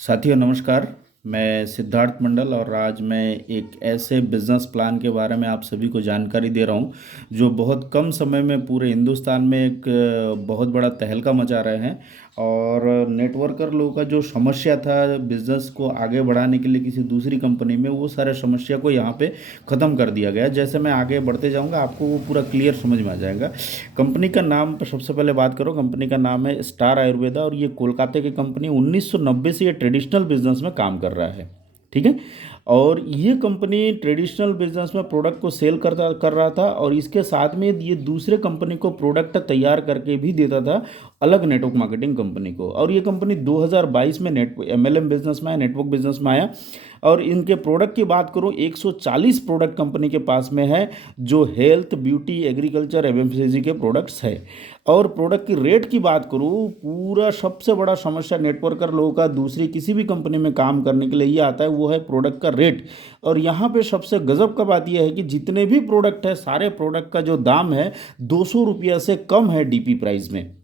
साथियों नमस्कार। मैं सिद्धार्थ मंडल और आज मैं एक ऐसे बिजनेस प्लान के बारे में आप सभी को जानकारी दे रहा हूं जो बहुत कम समय में पूरे हिंदुस्तान में एक बहुत बड़ा तहलका मचा रहे हैं। और नेटवर्कर लोगों का जो समस्या था बिजनेस को आगे बढ़ाने के लिए किसी दूसरी कंपनी में, वो सारे समस्या को यहाँ पे ख़त्म कर दिया गया। जैसे मैं आगे बढ़ते जाऊँगा आपको वो पूरा क्लियर समझ में आ जाएगा। कंपनी का नाम पर सबसे पहले बात करो। कंपनी का नाम है स्टार आयुर्वेदा और ये कोलकाता की कंपनी 1990 से ये ट्रेडिशनल बिजनेस में काम कर रहा है। ठीक है। और ये कंपनी ट्रेडिशनल बिजनेस में प्रोडक्ट को सेल करता कर रहा था और इसके साथ में ये दूसरे कंपनी को प्रोडक्ट तैयार करके भी देता था, अलग नेटवर्क मार्केटिंग कंपनी को। और ये कंपनी 2022 में नेट एमएलएम बिजनेस में आया, नेटवर्क बिजनेस में आया। और इनके प्रोडक्ट की बात करूं 140 प्रोडक्ट कंपनी के पास में है जो हेल्थ, ब्यूटी, एग्रीकल्चर, एफएमसीजी के प्रोडक्ट्स है। और प्रोडक्ट की रेट की बात करूं, पूरा सबसे बड़ा समस्या नेटवर्कर लोगों का दूसरी किसी भी कंपनी में काम करने के लिए ये आता है, वो है प्रोडक्ट का रेट। और यहाँ पे सबसे गजब का बात यह है कि जितने भी प्रोडक्ट है, सारे प्रोडक्ट का जो दाम है 200 रुपया से कम है डीपी प्राइस में।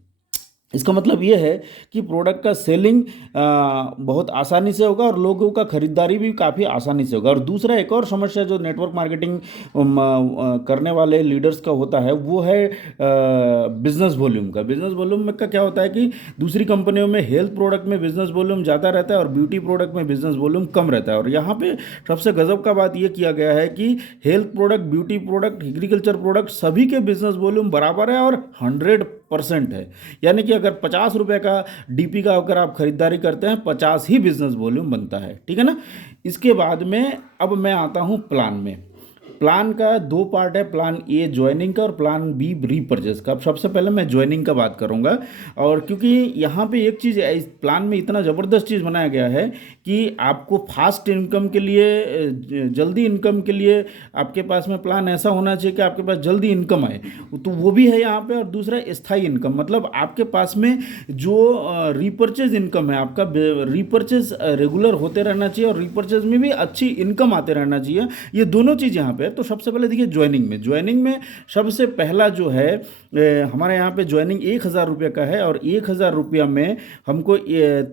इसका मतलब ये है कि प्रोडक्ट का सेलिंग बहुत आसानी से होगा और लोगों का खरीदारी भी काफ़ी आसानी से होगा। और दूसरा एक और समस्या जो नेटवर्क मार्केटिंग करने वाले लीडर्स का होता है वो है बिजनेस वॉल्यूम का। बिजनेस वॉल्यूम में का क्या होता है कि दूसरी कंपनियों में हेल्थ प्रोडक्ट में बिजनेस वॉल्यूम ज़्यादा रहता है और ब्यूटी प्रोडक्ट में बिजनेस वॉल्यूम कम रहता है। और यहाँ पे सबसे गजब का बात ये किया गया है कि health product, beauty product, agriculture product सभी के बिजनेस वॉल्यूम बराबर है और 100% है। यानी कि अगर 50 रुपये का डीपी का अगर आप खरीदारी करते हैं, 50 ही बिजनेस वॉल्यूम बनता है। ठीक है ना। इसके बाद में अब मैं आता हूं प्लान में। प्लान का दो पार्ट है, प्लान ए ज्वाइनिंग का और प्लान बी रीपर्चेस का। अब सबसे पहले मैं ज्वाइनिंग का बात करूंगा। और क्योंकि यहाँ पे एक चीज़ इस प्लान में इतना ज़बरदस्त चीज़ बनाया गया है कि आपको फास्ट इनकम के लिए, जल्दी इनकम के लिए आपके पास में प्लान ऐसा होना चाहिए कि आपके पास जल्दी इनकम आए, तो वो भी है यहाँ पे। और दूसरा स्थायी इनकम, मतलब आपके पास में जो रीपर्चेज इनकम है, आपका रीपर्चेज रेगुलर होते रहना चाहिए और रीपर्चेज में भी अच्छी इनकम आते रहना चाहिए। ये दोनों चीज़ यहाँ पे है। तो सबसे पहले देखिए ज्वाइनिंग में सबसे पहला जो है हमारे यहाँ पे ज्वाइनिंग 1,000 रुपये का है। और 1,000 रुपया में हमको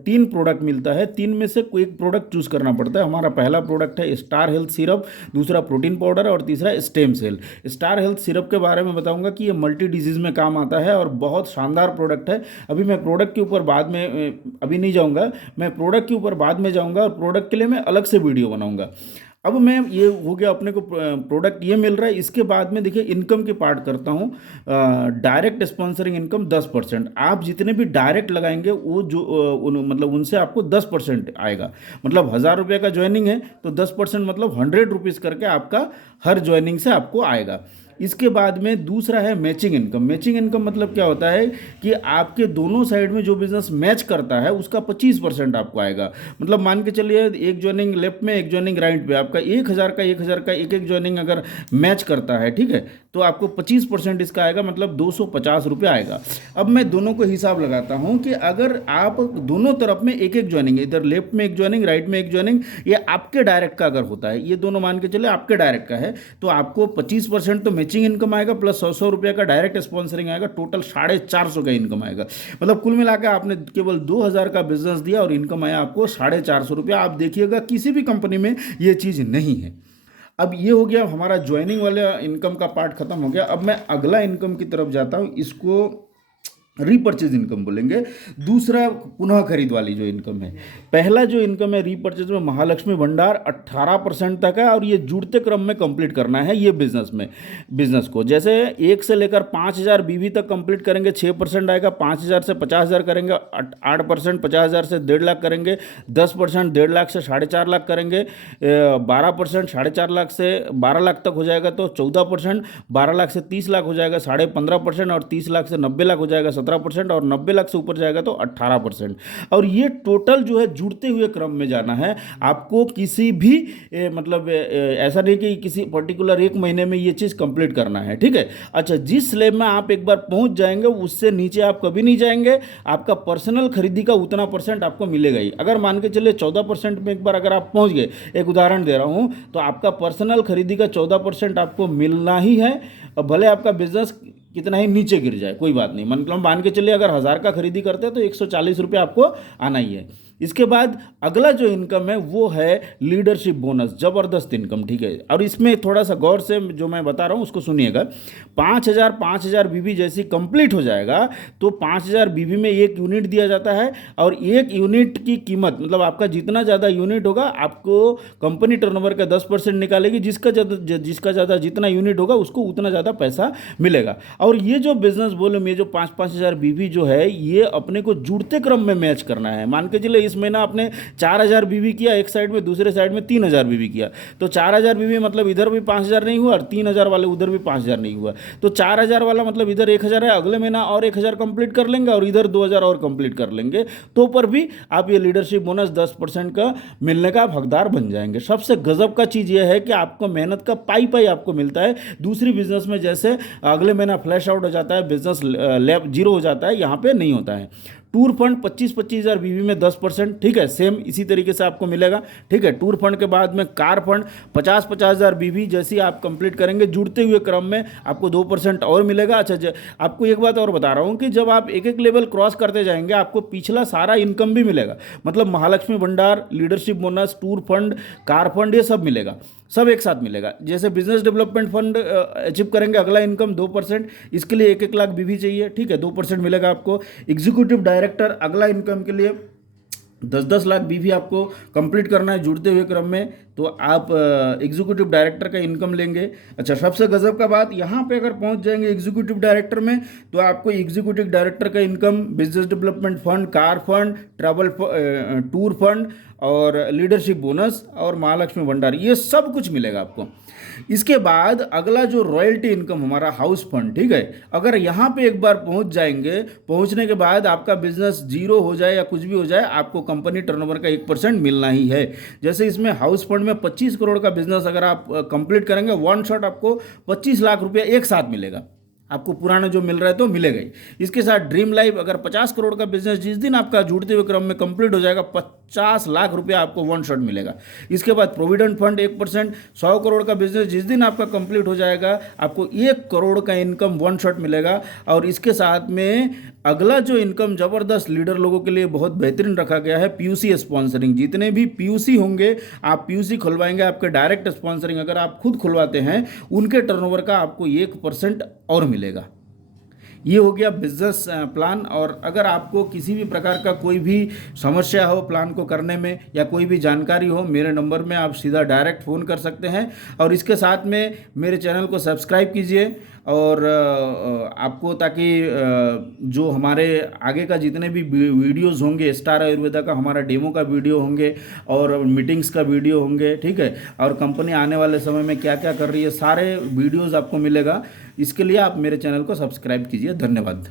3 प्रोडक्ट मिलता है। 3 में से कोई एक प्रोडक्ट चूज करना पड़ता है। हमारा पहला प्रोडक्ट है स्टार हेल्थ सिरप, दूसरा प्रोटीन पाउडर और तीसरा stem cell. Star health syrup के बारे में बताऊंगा कि ये मल्टी डिजीज में काम आता है और बहुत शानदार प्रोडक्ट है। अभी मैं प्रोडक्ट के ऊपर बाद में अभी नहीं जाऊंगा, मैं प्रोडक्ट के ऊपर बाद में जाऊंगा और प्रोडक्ट के लिए मैं अलग से वीडियो बनाऊंगा। अब मैं ये हो गया, अपने को प्रोडक्ट ये मिल रहा है। इसके बाद में देखिए इनकम की पार्ट करता हूँ। Direct sponsoring income 10%। आप जितने भी डायरेक्ट लगाएंगे वो जो मतलब उनसे आपको 10% आएगा। मतलब 1,000 रुपये का ज्वाइनिंग है तो 10% मतलब 100 रुपीज़ करके आपका हर ज्वाइनिंग से आपको आएगा। इसके बाद में दूसरा है मैचिंग इनकम। मैचिंग इनकम मतलब क्या होता है कि आपके दोनों साइड में जो बिजनेस मैच करता है उसका 25% आपको आएगा। मतलब मान के चलिए एक ज्वाइनिंग लेफ्ट में, एक ज्वाइनिंग राइट पे, आपका 1,000 का एक एक ज्वाइनिंग अगर मैच करता है, ठीक है, तो आपको 25% इसका आएगा, मतलब 250 रुपये आएगा। अब मैं दोनों को हिसाब लगाता हूँ कि अगर आप दोनों तरफ में एक एक ज्वाइनिंग, इधर लेफ्ट में एक ज्वाइनिंग, राइट में एक ज्वाइनिंग, ये आपके डायरेक्ट का अगर होता है, ये दोनों मान के चले आपके डायरेक्ट का है, तो आपको 25% तो मैचिंग इनकम आएगा प्लस 100 रुपये का डायरेक्ट स्पॉन्सरिंग आएगा, टोटल 450 का इनकम आएगा। मतलब कुल मिलाकर आपने केवल 2,000 का बिजनेस दिया और इनकम आया आपको 450 रुपया। आप देखिएगा किसी भी कंपनी में ये चीज़ नहीं है। अब ये हो गया हमारा ज्वाइनिंग वाला इनकम का पार्ट खत्म हो गया। अब मैं अगला इनकम की तरफ जाता हूँ, इसको रीपर्चेज इनकम बोलेंगे। दूसरा पुनः खरीद वाली जो इनकम है। पहला जो इनकम है रीपर्चेज में महालक्ष्मी भंडार 18% तक है और ये जुड़ते क्रम में कंप्लीट करना है ये बिजनेस को। जैसे 1 से लेकर 5,000 बीवी तक कंप्लीट करेंगे 6% आएगा, 5,000 से 50,000 करेंगे 8%, 50,000 से 1.5 लाख करेंगे 10%, 1.5 लाख से 4.5 लाख करेंगे 12%, 4.5 लाख से 12 लाख तक हो जाएगा तो 14%, 12 लाख से 30 लाख हो जाएगा 15.5% और 30 लाख से 90 लाख हो जाएगा 17% और 90 लाख से ऊपर जाएगा तो 18%। और ये टोटल जो है जुड़ते हुए क्रम में जाना है आपको। किसी भी मतलब ऐसा नहीं कि किसी पर्टिकुलर एक महीने में ये चीज़ कंप्लीट करना है, ठीक है। अच्छा, जिस स्लैब में आप एक बार पहुंच जाएंगे उससे नीचे आप कभी नहीं जाएंगे। आपका पर्सनल खरीदी का उतना परसेंट आपको मिलेगा ही। अगर मान के चलिए 14% में एक बार अगर आप पहुंच गए, एक उदाहरण दे रहा हूं, तो आपका पर्सनल खरीदी का 14% आपको मिलना ही है। भले आपका बिजनेस कितना ही नीचे गिर जाए कोई बात नहीं, मतलब मान के चलिए अगर 1,000 का खरीदी करते हैं तो 140 रुपये आपको आना ही है। इसके बाद अगला जो इनकम है वो है लीडरशिप बोनस, ज़बरदस्त इनकम, ठीक है। और इसमें थोड़ा सा गौर से जो मैं बता रहा हूँ उसको सुनिएगा। 5,000 बीवी जैसी कंप्लीट हो जाएगा तो 5,000 बीवी में एक यूनिट दिया जाता है, और एक यूनिट की कीमत मतलब आपका जितना ज़्यादा यूनिट होगा आपको कंपनी टर्नओवर का 10% निकालेगी, जिसका ज़्यादा जितना यूनिट होगा उसको उतना ज़्यादा पैसा मिलेगा। और ये जो बिजनेस वॉल्यूम, ये जो 5,000 बीवी जो है ये अपने को जुड़ते क्रम में मैच करना है। मान के चलिए इस महीना आपने 4,000 बीवी किया एक साइड में, दूसरे साइड में 3,000 बीवी किया, तो 4,000 बीवी मतलब इधर भी 5,000 नहीं हुआ और 3,000 वाले उधर भी 5,000 नहीं हुआ, तो 4,000 वाला मतलब इधर 1,000 है, अगले महीना और 1,000 कंप्लीट कर लेंगे और इधर 2,000 और कंप्लीट कर लेंगे, तो पर भी आप ये लीडरशिप बोनस 10% का मिलने का आप हकदार बन जाएंगे। सबसे गजब का चीज़ ये है कि आपको मेहनत का पाई पाई आपको मिलता है। दूसरी बिजनेस में जैसे अगले महीना फ्लैश आउट हो जाता है, बिजनेस लैब जीरो हो जाता है, यहाँ पे नहीं होता है। टूर फंड 25,000 बीवी में 10%, ठीक है, सेम इसी तरीके से आपको मिलेगा, ठीक है। टूर फंड के बाद में कार फंड 50,000 बीवी जैसी आप कंप्लीट करेंगे जुड़ते हुए क्रम में आपको 2% और मिलेगा। अच्छा, आपको एक बात और बता रहा हूँ कि जब आप एक एक लेवल क्रॉस करते जाएंगे आपको पिछला सारा इनकम भी मिलेगा, मतलब महालक्ष्मी भंडार, leadership bonus, tour fund, car fund, ये सब मिलेगा, सब एक साथ मिलेगा। जैसे बिजनेस डेवलपमेंट फंड अचीव करेंगे अगला इनकम 2%, इसके लिए 1-1 लाख बीवी चाहिए, ठीक है, 2% मिलेगा आपको। एग्जीक्यूटिव डायरेक्टर अगला इनकम के लिए 10-10 लाख बीवी आपको कंप्लीट करना है जुड़ते हुए क्रम में, तो आप एग्जीक्यूटिव डायरेक्टर का इनकम लेंगे। अच्छा, सबसे गजब का बात, यहाँ पे अगर पहुँच जाएंगे एग्जीक्यूटिव डायरेक्टर में तो आपको एग्जीक्यूटिव डायरेक्टर का income business development fund, car fund, travel tour fund और लीडरशिप बोनस और महालक्ष्मी भंडार, ये सब कुछ मिलेगा आपको। इसके बाद अगला जो रॉयल्टी इनकम हमारा हाउस फंड, ठीक है, अगर यहाँ पे एक बार पहुँच जाएंगे, पहुँचने के बाद आपका बिजनेस जीरो हो जाए या कुछ भी हो जाए, आपको कंपनी टर्नओवर का 1% मिलना ही है। जैसे इसमें हाउस फंड में 25 करोड़ का बिजनेस अगर आप कंप्लीट करेंगे, वन शॉट आपको 25 लाख रुपया एक साथ मिलेगा, आपको पुराना जो मिल रहा है तो मिलेगा ही। इसके साथ ड्रीम लाइफ अगर 50 करोड़ का बिजनेस जिस दिन आपका जुड़ते हुए क्रम में कंप्लीट हो जाएगा, 50 लाख रुपया आपको वन शॉट मिलेगा। इसके बाद प्रोविडेंट फंड 1%, 100 करोड़ का बिजनेस जिस दिन आपका कंप्लीट हो जाएगा आपको 1 करोड़ का इनकम वन शॉट मिलेगा। और इसके साथ में अगला जो इनकम ज़बरदस्त लीडर लोगों के लिए बहुत बेहतरीन रखा गया है, पीयूसी स्पॉन्सरिंग। जितने भी पीयूसी होंगे, आप पीयूसी खुलवाएंगे, आपके डायरेक्ट स्पॉन्सरिंग अगर आप खुद खुलवाते हैं, उनके टर्नओवर का आपको 1% और मिलेगा। ये हो गया बिजनेस प्लान। और अगर आपको किसी भी प्रकार का कोई भी समस्या हो प्लान को करने में या कोई भी जानकारी हो, मेरे नंबर में आप सीधा डायरेक्ट फ़ोन कर सकते हैं। और इसके साथ में मेरे चैनल को सब्सक्राइब कीजिए, और आपको ताकि जो हमारे आगे का जितने भी वीडियोस होंगे, स्टार आयुर्वेदा का हमारा डेमो का वीडियो होंगे और मीटिंग्स का वीडियो होंगे, ठीक है, और कंपनी आने वाले समय में क्या क्या कर रही है, सारे वीडियोस आपको मिलेगा। इसके लिए आप मेरे चैनल को सब्सक्राइब कीजिए। धन्यवाद।